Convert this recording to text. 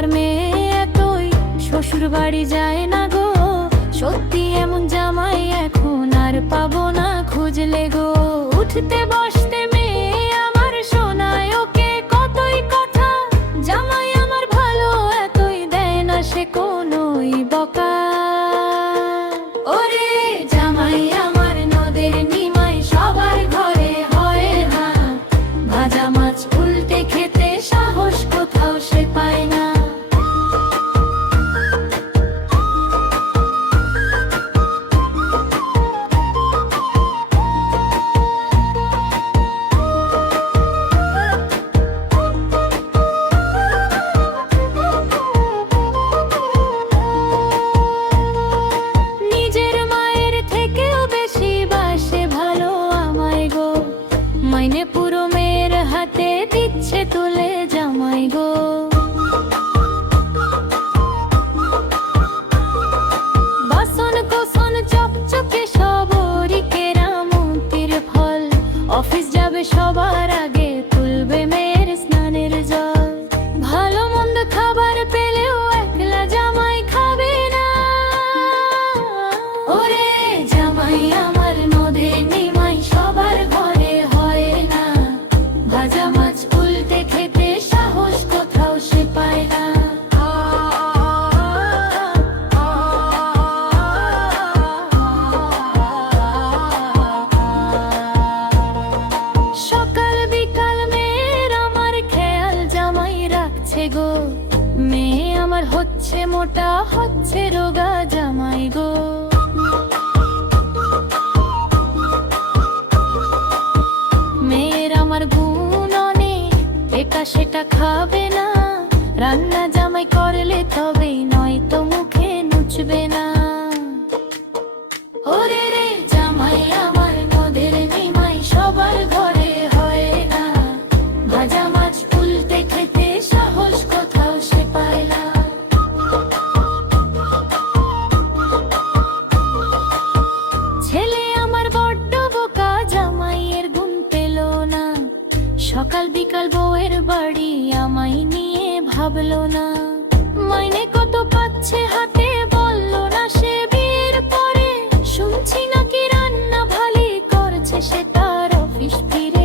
আমার মেয়ে এতই শ্বশুর বাড়ি যায় না গো, সত্যি এমন জামাই এখন আর পাবো না খুঁজলে গো। উঠতে বসতে মেয়ে আমার শোনায় ওকে কতই কথা, জামাই আমার ভালো এতই দেয় না সে কোনোই বকা। ওরে জামাই আমার নদের নিমাই সবার ঘরে হয় না, ভাজা মাছ উল্টে খেতে সাহস কোথাও সে পায় না। মাইনে পুরো মেয়ের হাতে দিচ্ছে তুলে জামাই গো। বাসন কোসন চকচকে সবরই কেরামতির ফল, অফিস যাবে সবার আগে তুলবে মেয়ের স্নানের জল। ভালো মন্দ খাবার পেলেও একলা জামাই খাবে না। ওরে জামাই আমার নদে নিমাই সবার ঘরে হয় না, ভাজা মাছ উল্টে খেতে সাহস কোথাও সে পায় না। সকাল বিকাল মেয়ের আমার খেয়াল জামাই রাখছে গো, মেয়ে আমার হচ্ছে মোটা হচ্ছে রোগা জামাই গো। মেয়ের আমার গুণ অনেক, এটা সেটা খাবে না, রান্না জামাই করলে তবেই, নয়তো মুখে নুচবে না। ওরে রে জামাই আমার নদের নিমাই সবার ঘরে হয় না, ভাজা মাছ উল্টে খেতে সাহস কোথাও সে পায় না। ছেলে আমার বড্ড বোকা জামাইয়ের গুণ পেল না, সকাল বিকাল বউয়ের বাড়ি আমায় নিয়ে ভাবলো না। মাইনে কত পাচ্ছে হাতে বললো না সে বিয়ের পরে, শুনছি নাকি রান্না ভালোই করছে সে তার অফিস ফিরে।